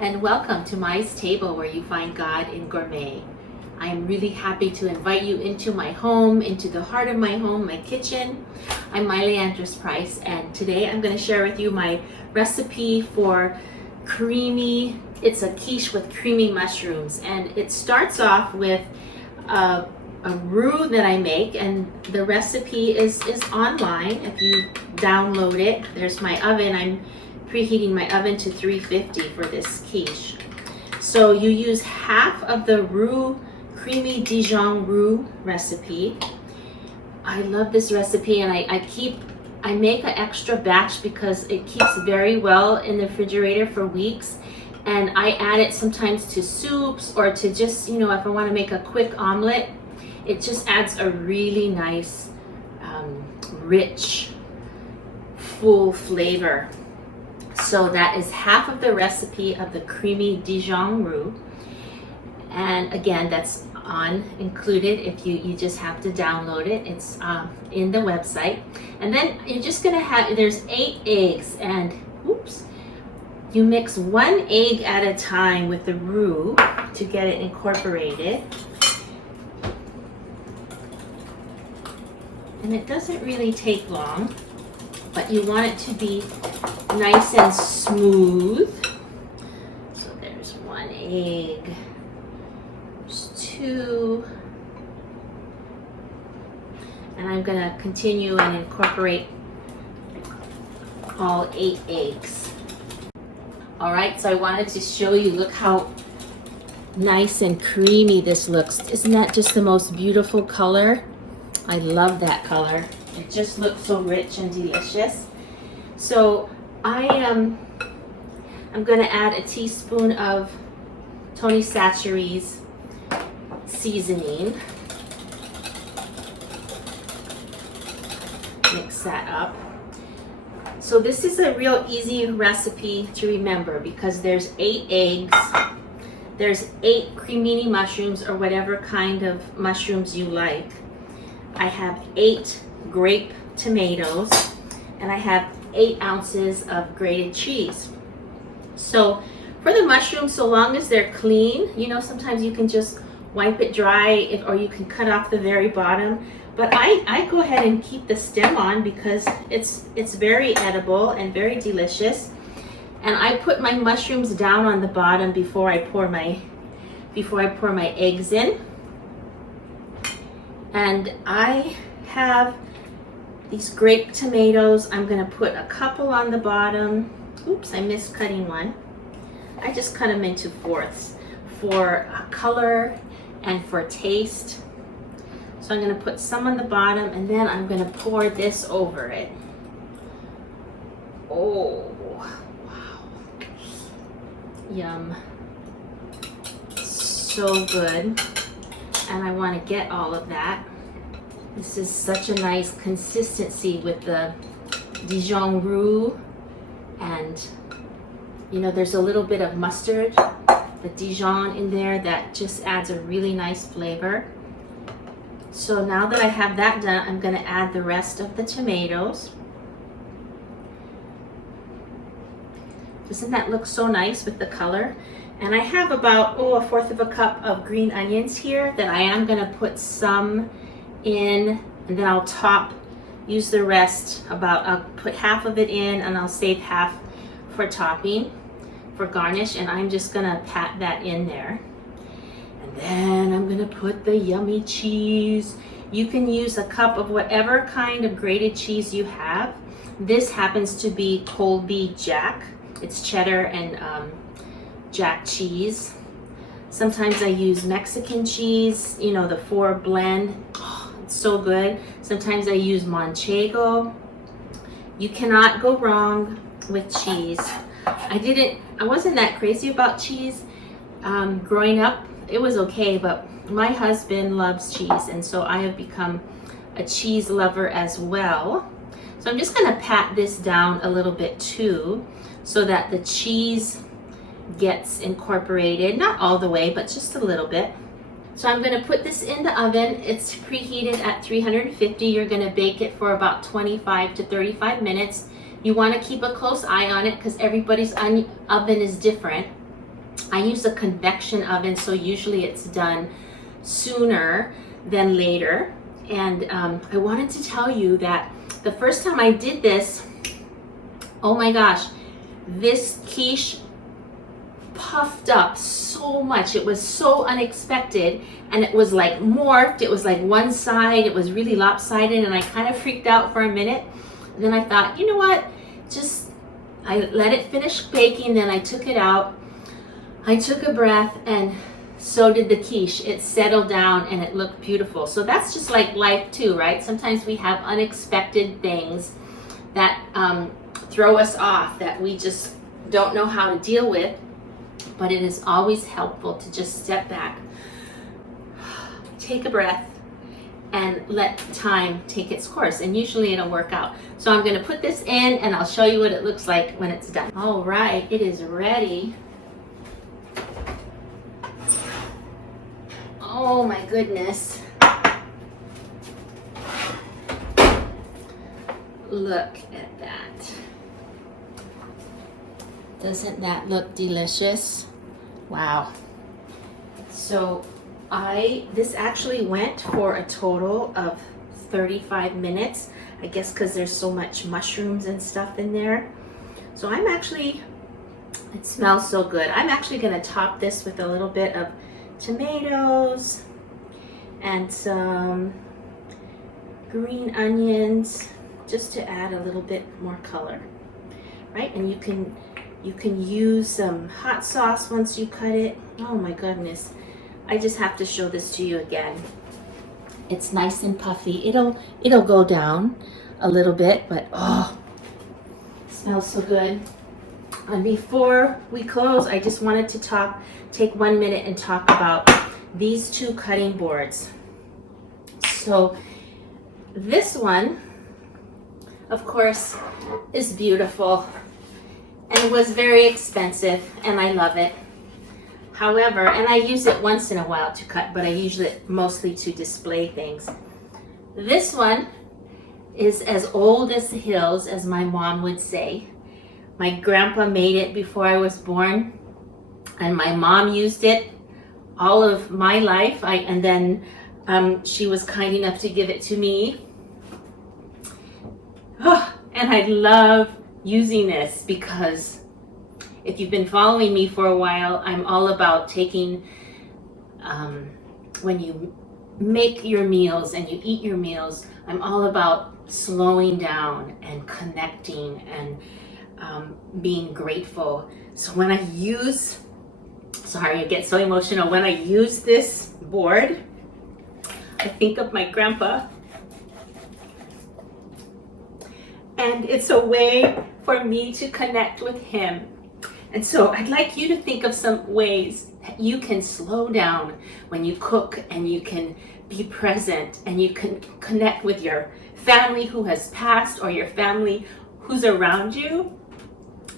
and welcome to Mai's Table, where you find God in gourmet. I am really happy to invite you into my home, into the heart of my home, my kitchen. I'm Andrus-Price, and today I'm going to share with you my recipe for it's a quiche with creamy mushrooms, and it starts off with a roux that I make, and the recipe is online. If you download it, there's my oven. I'm preheating my oven to 350 for this quiche. So you use half of the roux, creamy Dijon Roux recipe. I love this recipe, and I make an extra batch because it keeps very well in the refrigerator for weeks. And I add it sometimes to soups or to just, if I want to make a quick omelet. It just adds a really nice, rich, full flavor. So that is half of the recipe of the creamy Dijon Roux. And again, that's included if you just have to download it. It's in the website. And then you're just gonna there's 8 eggs, and you mix 1 egg at a time with the roux to get it incorporated. And it doesn't really take long, but you want it to be nice and smooth. So there's 1 egg, there's 2, and I'm gonna continue and incorporate all 8 eggs. All right, so I wanted to show you, look how nice and creamy this looks. Isn't that just the most beautiful color? I love that color. It just looks so rich and delicious. So I'm going to add a teaspoon of Tony Chachere's seasoning. Mix that up. So this is a real easy recipe to remember because there's 8 eggs, there's 8 cremini mushrooms or whatever kind of mushrooms you like. I have 8 grape tomatoes, and I have 8 ounces of grated cheese. So for the mushrooms, so long as they're clean, sometimes you can just wipe it dry or you can cut off the very bottom. But I go ahead and keep the stem on because it's very edible and very delicious. And I put my mushrooms down on the bottom before I pour my eggs in. And I have these grape tomatoes. I'm going to put a couple on the bottom. Oops, I missed cutting one. I just cut them into fourths for color and for taste. So I'm going to put some on the bottom, and then I'm going to pour this over it. Oh, wow. Yum. So good. And I want to get all of that. This is such a nice consistency with the Dijon Roux, and there's a little bit of mustard, the Dijon in there, that just adds a really nice flavor. So now that I have that done, I'm going to add the rest of the tomatoes. Doesn't that look so nice with the color? And I have about, 1/4 cup of green onions here that I am going to put some in, and then I'll use the rest. I'll put half of it in, and I'll save half for topping, for garnish, and I'm just going to pat that in there. And then I'm going to put the yummy cheese. You can use a cup of whatever kind of grated cheese you have. This happens to be Colby Jack. It's cheddar and Jack cheese. Sometimes I use Mexican cheese, the 4 blend. Oh, it's so good. Sometimes I use Manchego. You cannot go wrong with cheese. I wasn't that crazy about cheese growing up. It was okay, but my husband loves cheese, and so I have become a cheese lover as well. So I'm just going to pat this down a little bit too, so that the cheese gets incorporated, not all the way, but just a little bit. So I'm going to put this in the oven. It's preheated at 350. You're going to bake it for about 25 to 35 minutes. You want to keep a close eye on it because everybody's oven is different. I use a convection oven, so usually it's done sooner than later. And I wanted to tell you that the first time I did this, oh my gosh, this quiche puffed up so much. It was so unexpected, and it was like morphed. It was like one side, it was really lopsided, and I kind of freaked out for a minute. And then I thought, you know what, I let it finish baking, then I took it out. I took a breath, and so did the quiche. It settled down and it looked beautiful. So that's just like life too, right? Sometimes we have unexpected things that throw us off, that we just don't know how to deal with. But it is always helpful to just step back, take a breath, and let time take its course, and usually it'll work out. So I'm going to put this in, and I'll show you what it looks like when it's done. All right, it is ready. Oh my goodness. Look at that. Doesn't that look delicious? Wow. So this actually went for a total of 35 minutes. I guess because there's so much mushrooms and stuff in there. So it smells so good. I'm actually gonna top this with a little bit of tomatoes and some green onions, just to add a little bit more color, right? And you can use some hot sauce once you cut it. Oh my goodness. I just have to show this to you again. It's nice and puffy. It'll go down a little bit, but oh, it smells so good. And before we close, I just wanted to take 1 minute and talk about these two cutting boards. So this one, of course, is beautiful. And it was very expensive, and I love it. However, and I use it once in a while to cut, but I use it mostly to display things. This one is as old as the hills, as my mom would say. My grandpa made it before I was born, and my mom used it all of my life. And then she was kind enough to give it to me. Oh, and I love using this because if you've been following me for a while, I'm all about taking, when you make your meals and you eat your meals, I'm all about slowing down and connecting and being grateful. So when I get so emotional. When I use this board, I think of my grandpa. And it's a way for me to connect with him. And so I'd like you to think of some ways that you can slow down when you cook, and you can be present, and you can connect with your family who has passed, or your family who's around you,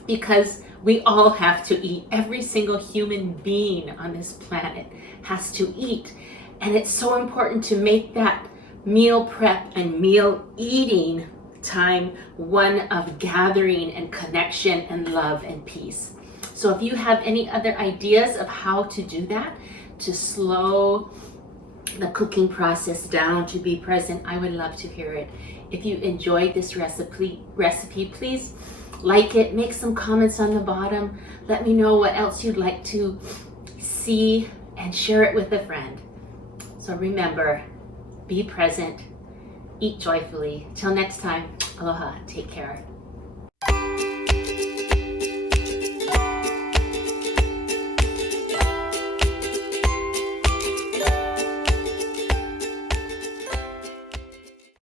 because we all have to eat. Every single human being on this planet has to eat. And it's so important to make that meal prep and meal eating time one of gathering and connection and love and peace. So if you have any other ideas of how to do that, to slow the cooking process down, to be present, I would love to hear it. If you enjoyed this recipe, please like it, make some comments on the bottom. Let me know what else you'd like to see, and share it with a friend. So remember, be present, eat joyfully. Till next time, aloha, take care.